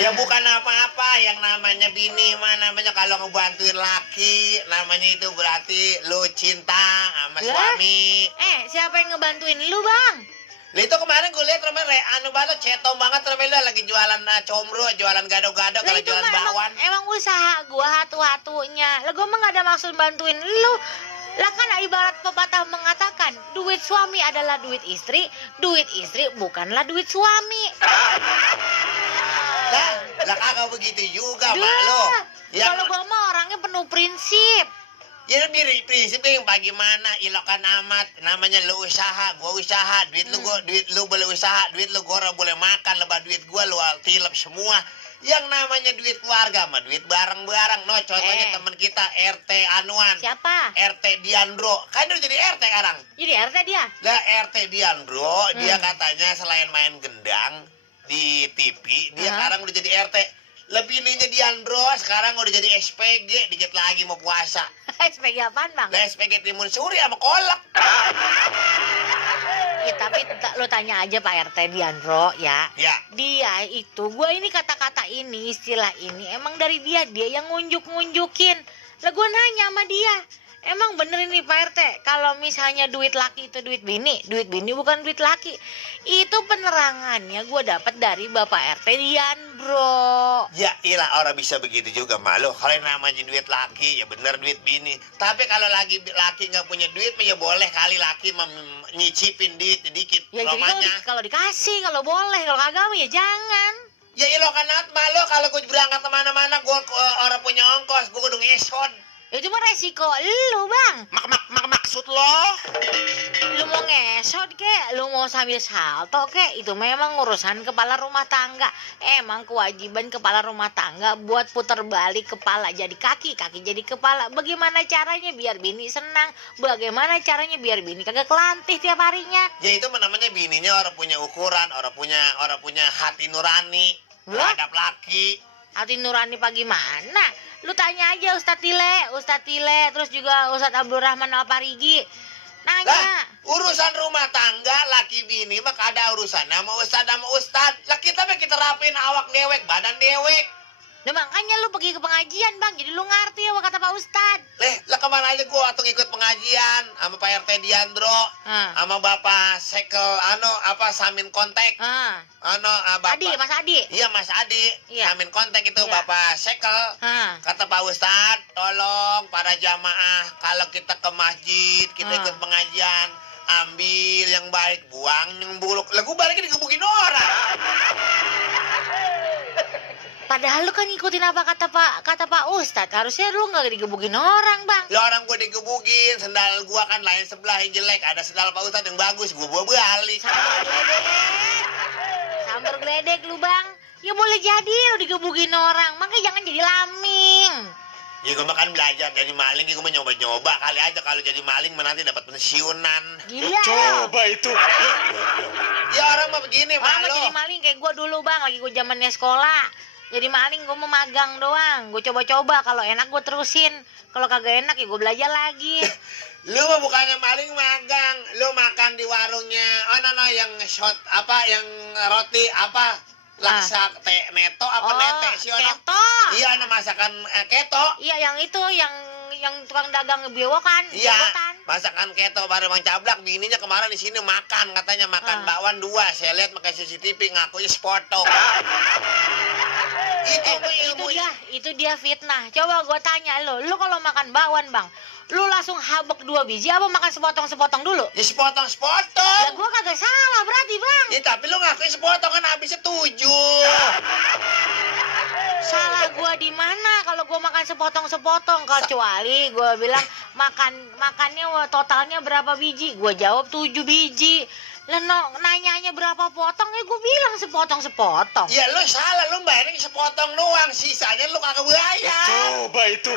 Ya bukan apa-apa, yang namanya bini mah namanya kalau ngebantuin laki, namanya itu berarti lu cinta sama suami. Siapa yang ngebantuin lu, Bang? Lah itu kemarin gue lihat Romel anu banget ceto banget Romel lagi jualan comro, jualan gado-gado Lah kalau itu jualan mah bakwan. emang usaha gua hatu-hatunya. Lah gua mah gak ada maksud bantuin lu. Lah kan ibarat pepatah mengatakan, duit suami adalah duit istri bukanlah duit suami. Lah kagak begitu juga, Mak Dah, lo. kalau gua mah orangnya penuh prinsip. Ya prinsip yang bagaimana ilokan amat, namanya lu usaha, gua usaha, duit lu boleh usaha, duit lu gua boleh makan, lebah duit gua lu tilep semua. Yang namanya duit keluarga mah duit bareng-bareng. No, contohnya teman kita RT Anuan. Siapa? RT Diandro. Kan udah jadi RT sekarang. Jadi RT dia. Lah RT Diandro, dia katanya selain main gendang di TV, dia sekarang udah jadi RT. Lebih ininya Diandro sekarang udah jadi SPG, dikit lagi mau puasa. SPG apaan, Bang? Lah SPG timun suri sama kolak. Ya tapi lo tanya aja Pak RT Diandro ya. Ya. Dia itu, gua ini kata-kata ini, istilah ini emang dari dia yang ngunjuk-ngunjukin. Lah gua nanya sama dia, emang bener ini Pak RT, kalau misalnya duit laki itu duit bini bukan duit laki. Itu penerangannya gua dapat dari Bapak RT Diandro. Ya ilah orang bisa begitu juga mak lo. Kalau yang namanya duit laki ya bener duit bini. Tapi kalau lagi laki nggak punya duit ya boleh kali laki nyicipin duit sedikit. Ya jadi kalau dikasih, kalau boleh, kalau kagak ya jangan. Ya ilah kan mak lo kalau gue berangkat kemana-mana gue orang punya ongkos gue kudu ngesot. Ya cuma resiko lu, Bang. Maksud lo? Lu mau ngesot kek, lu mau sambil salto kek, itu memang urusan kepala rumah tangga. Emang kewajiban kepala rumah tangga buat putar balik kepala jadi kaki jadi kepala. Bagaimana caranya biar bini senang? Bagaimana caranya biar bini kagak kelantih tiap harinya? Ya itu namanya bininya orang punya ukuran, orang punya hati nurani terhadap laki. Hati nurani pagi mana? Lu tanya aja Ustadz Tile, terus juga Ustadz Abdul Rahman Al-Parigi. Nanya. Lah, urusan rumah tangga laki bini mah kada urusan sama Ustadz. Lah kita rapiin awak dewek, badan dewek. Nah makanya lu pergi ke pengajian, Bang, jadi lu ngerti apa kata Pak Ustadz. Lah kemana aja gua waktu ikut pengajian sama Pak RT Diandro, sama Bapak Sekel Samin Kontek. Bapak Mas Adi. Iya Mas Adi, Samin Kontek itu Bapak Sekel. Kata Pak Ustadz, tolong para jamaah kalau kita ke masjid, kita ikut pengajian, ambil yang baik, buang yang buruk. Lah gua baliknya digebukin orang. Padahal lu kan ngikutin apa kata Pak Ustadz. Harusnya lu nggak digebukin orang, Bang. Lah orang gue digebukin, sendal gua kan lain sebelah yang jelek, ada sendal Pak Ustadz yang bagus, gua balik. Sambar geledek lu, Bang. Ya boleh jadi lu digebukin orang, makanya jangan jadi laming. Ya gue makan belajar jadi maling, gue mau nyoba-nyoba kali aja kalau jadi maling nanti dapat pensiunan. Gila. Coba itu. Ya orang mah begini, orang mah jadi maling kayak gua dulu, Bang, lagi gua zamannya sekolah. Jadi maling gue mau magang doang. Gue coba-coba, kalau enak gue terusin. Kalau kagak enak ya gue belajar lagi. Lu mah bukannya maling magang. Lu makan di warungnya. Yang shot yang roti laksa neto nete sih keto. Iya, masakan keto. Iya, yang itu yang tukang dagang ngebewokan. Iya, masakan keto bareng Mang Cablak. Bininya kemarin di sini makan, katanya makan bakwan 2. Saya lihat pakai CCTV ngakunya sepotong. Itu dia fitnah. Coba gue tanya lu kalau makan bakwan, Bang, lu langsung habek 2 biji apa makan sepotong-sepotong dulu? Ya sepotong-sepotong. Ya gue kagak salah berarti, Bang. Ya tapi lu ngakuin sepotong kan habisnya 7. Salah gua di mana kalau gua makan sepotong-sepotong, kecuali gua bilang makannya totalnya berapa biji? Gua jawab 7 biji. Lah nanyanya berapa potong ya gua bilang sepotong-sepotong. Ya lu salah, lu bayarin sepotong doang, sisanya lu kagak bayar. Coba itu.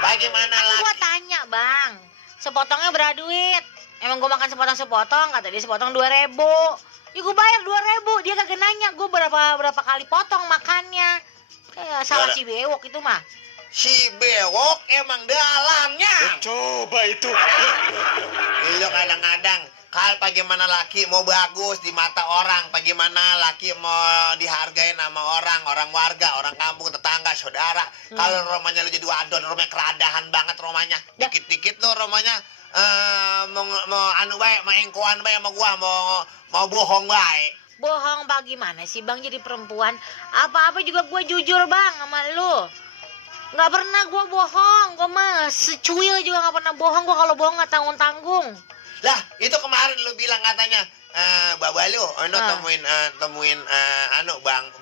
Bagaimana lagi? Gua tanya, Bang, sepotongnya berapa duit? Emang gua makan sepotong-sepotong, kata dia sepotong 2.000. Ya gue bayar 2.000, dia kagak nanya gue berapa kali potong makannya. Kayak salah si bewok itu mah. Si bewok emang dalangnya. Coba itu. Lu kadang-kadang bagaimana laki mau bagus di mata orang, bagaimana laki mau dihargain sama orang warga, orang kampung, tetangga, saudara. Kalau romanya lu jadi wadon, romanya keradahan banget romanya. Dikit-dikit lo romanya mau anu baik, mau engkoan baik sama gua, mau bohong baik. Bohong bagaimana sih Bang jadi perempuan? Apa-apa juga gue jujur Bang sama lu. Nggak pernah gue bohong, gue mah secuil juga nggak pernah bohong. Gue kalau bohong nggak tanggung-tanggung. Lah, itu kemarin lu bilang katanya, Baba lu, temuin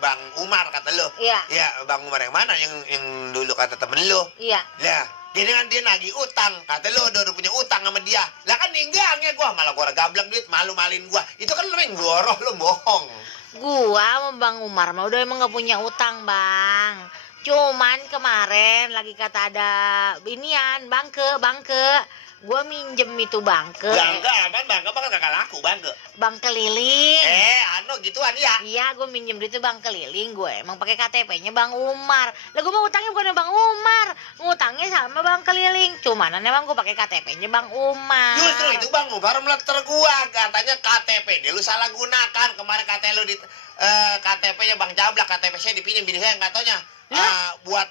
Bang Umar kata lu. Iya. Iya, Bang Umar yang mana? Yang dulu kata temen lu. Iya. Lah, gini kan dia nagih utang, kata lu udah punya utang sama dia. Lah kan ninggangnya gua, malah gua gablek duit, malu-malin gua. Itu kan namanya goroh, lu bohong. Gua sama Bang Umar mah udah emang nggak punya utang Bang. Cuman kemarin lagi kata ada binian, bangke. Gua minjem itu bangke. Bangke kagak laku, bangke. Bang keliling. Gituan ya. Iya, gue minjem duit itu bang keliling. Gue emang pakai KTP-nya Bang Umar. Lah gue mau utangnya bukan Bang Umar, ngutangnya sama Bang keliling. Cuman emang gue pakai KTP-nya Bang Umar. Justru itu Bang Umar meleter gua, katanya KTP dia lu salah gunakan. Kemarin KTP lu di KTP-nya Bang Jablak, KTP saya dipinjam bini saya nggak taunya. Buat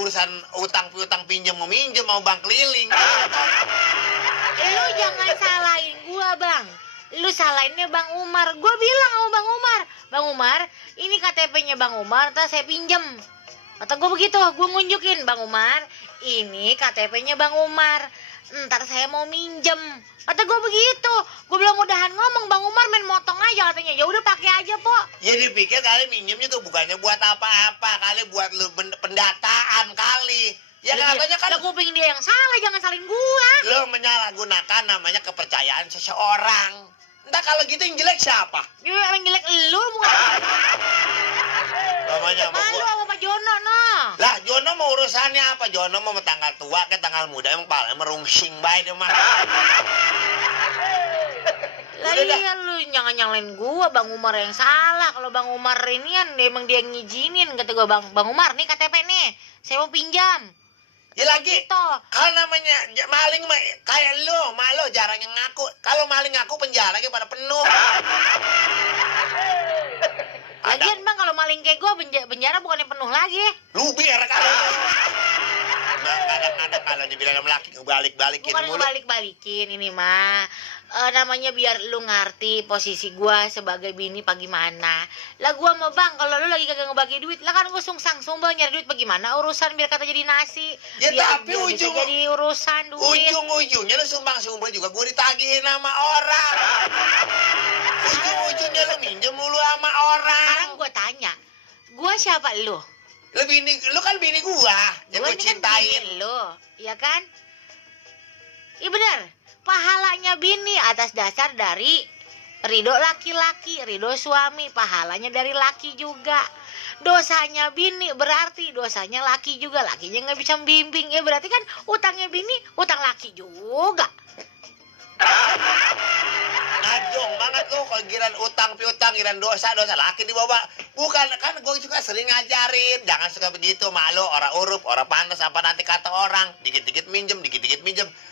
urusan utang piutang pinjam meminjam mau Bang keliling. Lu jangan salahin gua Bang. Lu salahinnya Bang Umar. Gua bilang sama Bang Umar, Bang Umar, ini KTP-nya Bang Umar, ntar saya pinjem. Kata gua begitu, gua ngunjukin Bang Umar, ini KTP-nya Bang Umar, ntar saya mau minjem. Kata gua begitu. Gua bilang udahan ngomong, Bang Umar main motong aja katanya. Ya udah pakai aja, Po. Ya dipikir kali minjemnya tuh bukannya buat apa-apa, kali buat lu pendataan kali. Ya katanya kan lah kuping dia yang salah, jangan salahin gua. lu menyalahgunakan namanya kepercayaan seseorang. Entah kalau gitu yang jelek siapa? Ya yang jelek lu bukan. Namanya Malu sama Pak Jono, no. Lah, Jono mau urusannya apa? Jono mau tanggal tua ke tanggal muda emang paling merungsing bae dia mah. Lah iya lu jangan nyalain gua, Bang Umar yang salah. Kalau Bang Umar inian emang dia ngizinin, kata gua Bang Umar nih KTP nih, saya mau pinjam. Ya lagi, Gitu. kalau namanya maling mah kayak lu, malu jarang yang ngaku. Kalau maling ngaku penjara lagi pada penuh. Lagian Bang kalau maling kayak gua penjara bukannya penuh lagi. Lu biar kalau kadang-kadang kalau dibilang sama laki ngebalik-balikin Bukan mulu. ngebalik-balikin ini mah. Namanya biar lu ngerti posisi gua sebagai bini apa gimana. Lah gua mah Bang kalau lu lagi kagak ngebagi duit, lah kan gua sungsang sumbel nyari duit bagaimana urusan biar kata jadi nasi. Ya biar, tapi biar bisa ujung jadi urusan duit. ujung-ujungnya lu sumbang-sumbang juga gue ditagihin sama orang. Ujung-ujungnya lu minjem mulu sama orang. Sekarang gua tanya, gua siapa lu? Lu kan bini gua yang Gua gue ini kan cintain. bini lu, iya kan? Iya benar. Pahalanya bini atas dasar dari ridho laki-laki, ridho suami, pahalanya dari laki juga. Dosanya bini berarti dosanya laki juga, lakinya nggak bisa bimbing, ya berarti kan utangnya bini, utang laki juga. Najong banget lu kalau giran utang piutang, giran dosa laki dibawa. Bukan kan gue juga sering ngajarin, jangan suka begitu, malu orang urup, orang pantas apa nanti kata orang, dikit-dikit minjem.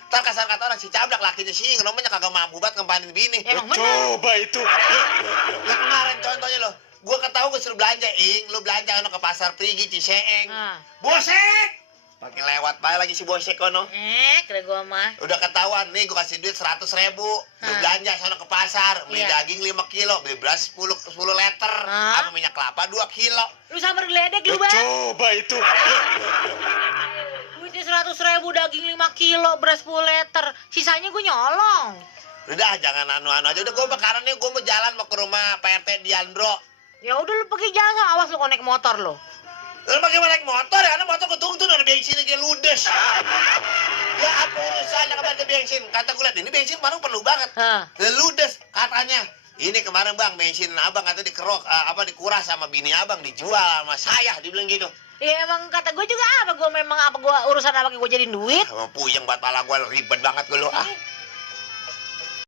Ntar kasar kata orang si cablak lakinya sih nomornya kagak mampu banget ngempanin bini. Emang bener. Coba itu. Lu kemarin contohnya lo, gue ketahu gue suruh belanja, lu belanja kan ke pasar Prigi Ciseeng. Bosek! Pakai lewat bae lagi si Bosek kono. Kira gua mah. Udah ketahuan nih gue kasih duit 100.000. Lu belanja sono ke pasar, beli Iya. daging 5 kilo, beli beras 10 liter, sama minyak kelapa 2 kilo. Lu sambar geledek lu Bang. Coba itu. Duitnya 100.000, daging 5 kilo, beras 10 liter. Sisanya gue nyolong. Udah jangan anu-anu aja. Udah gue bakaran nih, gue mau jalan mau ke rumah Pak RT Diandro. Ya udah lu pergi jalan, awas lu konek motor lu. Lu bagaimana naik motor ya? Karena motor ketung-tung ada bensin kayak ludes. Ya apa urusannya kemarin ke bensin? Kata gue liat ini bensin baru perlu banget. Ludes katanya. Ini kemarin bang bensin abang kata dikerok dikuras sama bini abang dijual sama saya dibilang gitu. Ya emang kata gue juga apa gue memang apa gue urusan apa gue jadiin duit. Sama puyeng buat pala gue ribet banget gue lu.